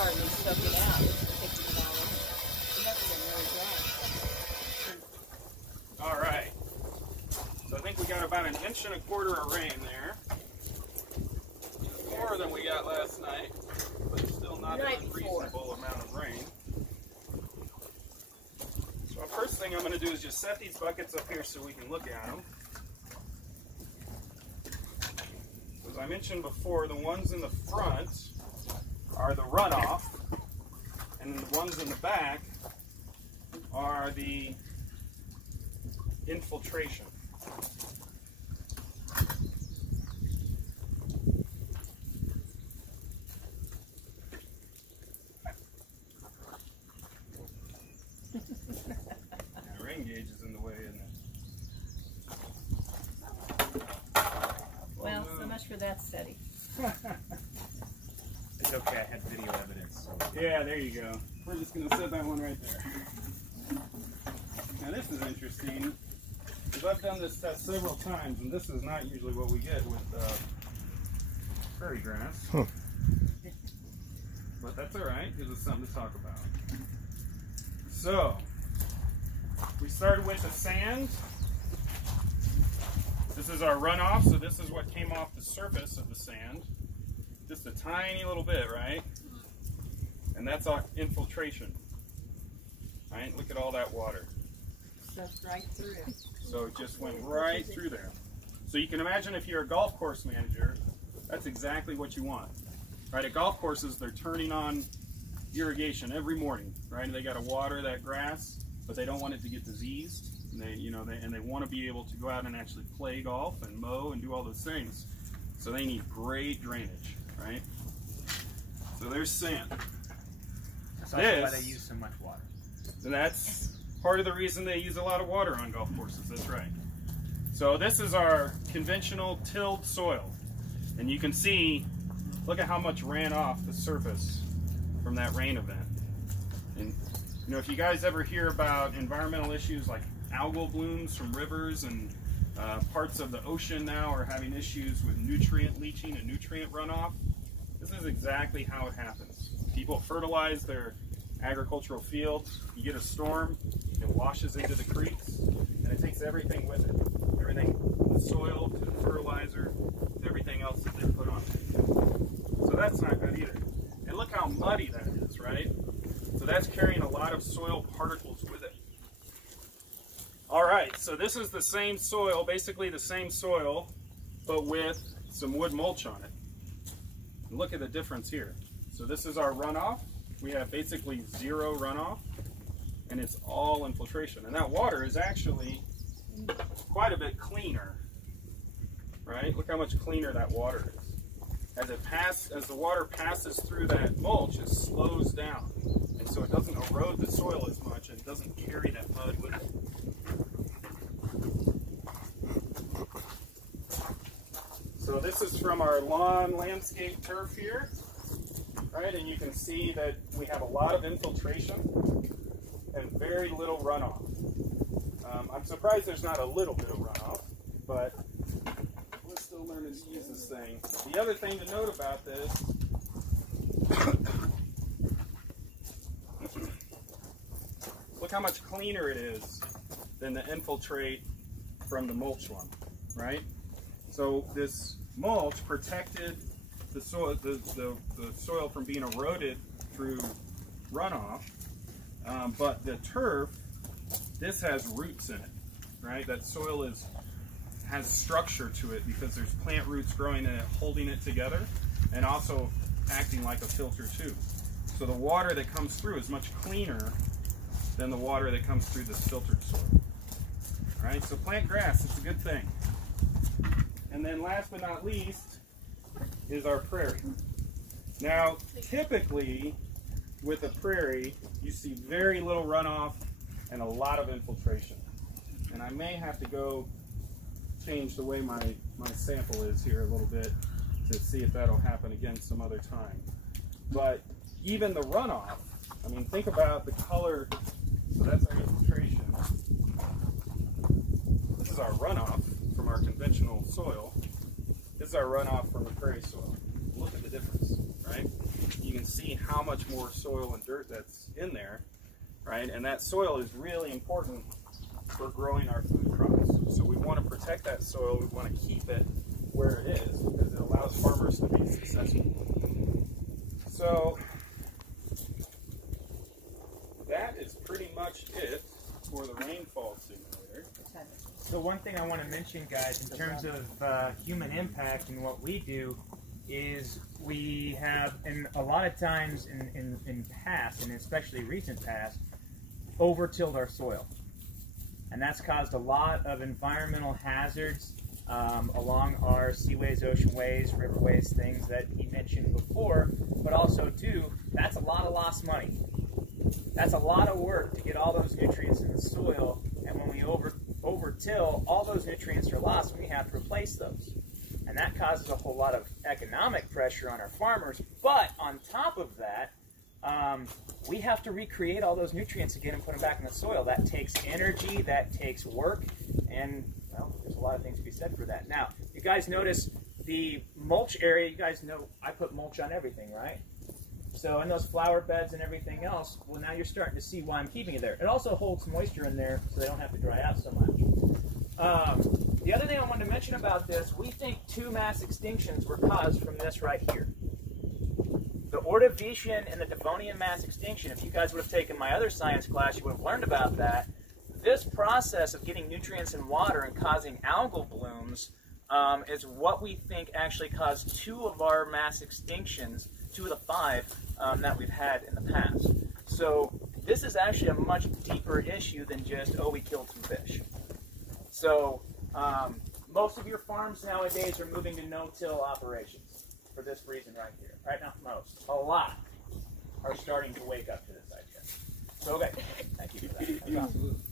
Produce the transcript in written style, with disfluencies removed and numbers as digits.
hardly soak it out. It takes an hour. And that's been really dry. All right. So I think we got about 1.25 inches of rain there. More than we got last night, but still not an unreasonable amount of rain. So the first thing I'm going to do is just set these buckets up here so we can look at them. As I mentioned before, the ones in the front are the runoff, and the ones in the back are the infiltration. Rain gauge is in the way, isn't it? Well, so much for that study. It's okay, I had video evidence. So. Yeah, there you go. We're just going to set that one right there. Now this is interesting, because I've done this test several times, and this is not usually what we get with prairie grass. Huh. But that's all right, because it's something to talk about. So, we started with the sand. This is our runoff, so this is what came off the surface of the sand. Just a tiny little bit, right? And that's our infiltration. Right? Look at all that water. That's right through. So it just went right through there. So you can imagine if you're a golf course manager, that's exactly what you want. Right? At golf courses, they're turning on irrigation every morning, right? And they got to water that grass, but they don't want it to get diseased. And they want to be able to go out and actually play golf and mow and do all those things. So they need great drainage, right? So there's sand. That's also why they use so much water. That's part of the reason they use a lot of water on golf courses. That's right. So this is our conventional tilled soil, and you can see, look at how much ran off the surface from that rain event. And you know, if you guys ever hear about environmental issues like algal blooms from rivers, and parts of the ocean now are having issues with nutrient leaching and nutrient runoff, this is exactly how it happens. People fertilize their agricultural fields, you get a storm, it washes into the creeks, and it takes everything with it. Everything from the soil to the fertilizer, to everything else that they put on it. So that's not good either. And look how muddy that is, right? So that's carrying a lot of soil particles with it. All right, so this is the same soil, basically the same soil, but with some wood mulch on it. And look at the difference here. So this is our runoff. We have basically zero runoff, and it's all infiltration. And that water is actually quite a bit cleaner, right? Look how much cleaner that water is. As the water passes through that mulch, it slows down. And so it doesn't erode the soil as much, and it doesn't carry that mud with it. So this is from our lawn landscape turf here, right? And you can see that we have a lot of infiltration and very little runoff. I'm surprised there's not a little bit of runoff, but we're still learning to use this thing. The other thing to note about this, look how much cleaner it is than the infiltrate from the mulch one, right? So this mulch protected the soil, the soil from being eroded through runoff, but the turf, this has roots in it, right? That soil has structure to it because there's plant roots growing in it, holding it together, and also acting like a filter too. So the water that comes through is much cleaner than the water that comes through this filtered soil. All right, so plant grass, it's a good thing. And then last but not least is our prairie. Now, typically with a prairie, you see very little runoff and a lot of infiltration. And I may have to go change the way my sample is here a little bit to see if that'll happen again some other time. But even the runoff, I mean, think about the color. So that's our infiltration. This is our runoff from our conventional soil. This is our runoff from the prairie soil. Look at the difference, right? You can see how much more soil and dirt that's in there, right? And that soil is really important for growing our food crops. So we want to protect that soil. We want to keep it where it is because it allows farmers to be successful. So that is pretty much it for the rainfall simulator. So one thing I want to mention, guys, in terms of human impact and what we do is we have, and a lot of times in past, and especially recent past, over-tilled our soil. And that's caused a lot of environmental hazards along our seaways, oceanways, riverways, things that he mentioned before, but also, too, that's a lot of lost money. That's a lot of work to get all those nutrients in the soil, and when we over-till, all those nutrients are lost and we have to replace those. And that causes a whole lot of economic pressure on our farmers, but on top of that, we have to recreate all those nutrients again and put them back in the soil. That takes energy, that takes work, and well, there's a lot of things to be said for that. Now, you guys notice the mulch area, you guys know I put mulch on everything, right? So in those flower beds and everything else, well, now you're starting to see why I'm keeping it there. It also holds moisture in there so they don't have to dry out so much. The other thing I wanted to mention about this, we think 2 mass extinctions were caused from this right here. The Ordovician and the Devonian mass extinction, if you guys would have taken my other science class, you would have learned about that. This process of getting nutrients in water and causing algal blooms is what we think actually caused 2 of our mass extinctions, 2 of the 5 that we've had in the past. So this is actually a much deeper issue than just, oh, we killed some fish. So most of your farms nowadays are moving to no-till operations for this reason right here. Right now, most. A lot are starting to wake up to this idea. So, okay. Thank you for that. That's awesome.